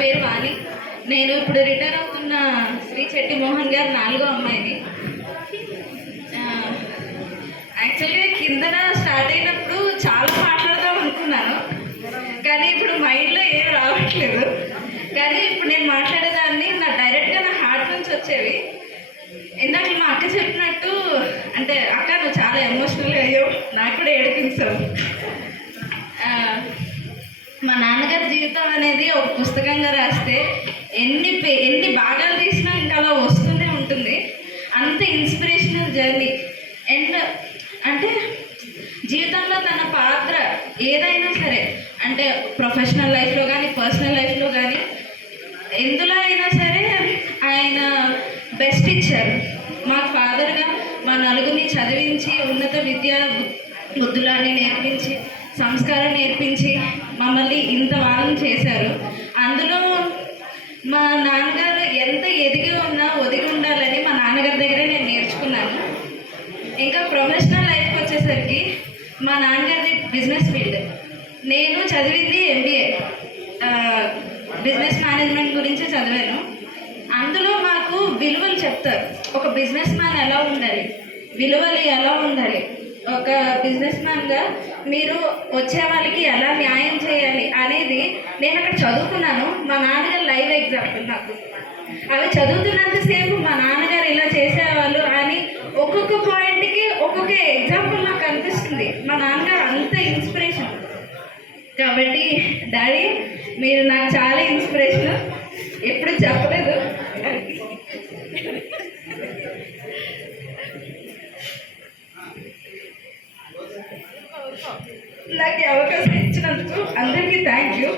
పేరు వాణి. నేను ఇప్పుడు రిటైర్ అవుతున్న శ్రీ చెట్టి మోహన్ గారు 4వ అమ్మాయిని. యాక్చువల్గా కిందన స్టార్ట్ అయినప్పుడు చాలా మాట్లాడదాం అనుకున్నాను, కానీ ఇప్పుడు మైండ్లో ఏం రావట్లేదు. కానీ ఇప్పుడు నేను మాట్లాడేదాన్ని డైరెక్ట్గా నా హార్ట్ నుంచి వచ్చేవి. ఇందాక మా అక్క చెప్పినట్టు, అంటే అక్క నువ్వు చాలా ఎమోషనల్గా అయ్యో, నాకు కూడా ఏడిపించావు. మా నాన్నగారి జీవితం అనేది ఒక పుస్తకంగా రాస్తే ఎన్ని భాగాలు తీసినా ఇంకా అలా వస్తూనే ఉంటుంది. అంత ఇన్స్పిరేషనల్ జర్నీ. అండ్ అంటే జీవితంలో తన పాత్ర ఏదైనా సరే, అంటే ప్రొఫెషనల్ లైఫ్లో కానీ పర్సనల్ లైఫ్లో కానీ ఎందులో అయినా సరే ఆయన బెస్ట్ ఇచ్చారు. మా ఫాదర్గా మా నలుగురిని చదివించి ఉన్నత విద్యా బుద్ధులాన్ని నేర్పించి సంస్కారం నేర్పించి మమ్మల్ని ఇంత వాళ్ళని చేశారు. అందులో మా నాన్నగారు ఎంత ఎదిగి ఉన్నా ఒదిగి ఉండాలని మా నాన్నగారి దగ్గరే నేను నేర్చుకున్నాను. ఇంకా ప్రొఫెషనల్ లైఫ్కి వచ్చేసరికి మా నాన్నగారిది బిజినెస్ ఫీల్డ్, నేను చదివింది MBA బిజినెస్ మేనేజ్మెంట్ గురించి చదివాను. అందులో మాకు విలువలు చెప్తారు. ఒక బిజినెస్ మ్యాన్ ఎలా ఉండాలి, విలువలు ఎలా ఉండాలి, ఒక బిజినెస్ మ్యాన్గా మీరు వచ్చే వాళ్ళకి ఎలా న్యాయం చేయాలి అనేది నేను అక్కడ చదువుకున్నాను. మా నాన్నగారు లైవ్ ఎగ్జాంపుల్ నాకు. అవి చదువుతున్నంతసేపు మా నాన్నగారు ఇలా చేసేవాళ్ళు అని ఒక్కొక్క పాయింట్కి ఒక్కొక్క ఎగ్జాంపుల్ నాకు అనిపిస్తుంది. మా నాన్నగారు అంత ఇన్స్పిరేషన్. కాబట్టి డాడీ మీరు నాకు చాలా ఇన్స్పిరేషన్. ఎప్పుడు చెప్పలేదు, నాకు అవకాశం ఇచ్చినందుకు అందరికీ థ్యాంక్ యూ.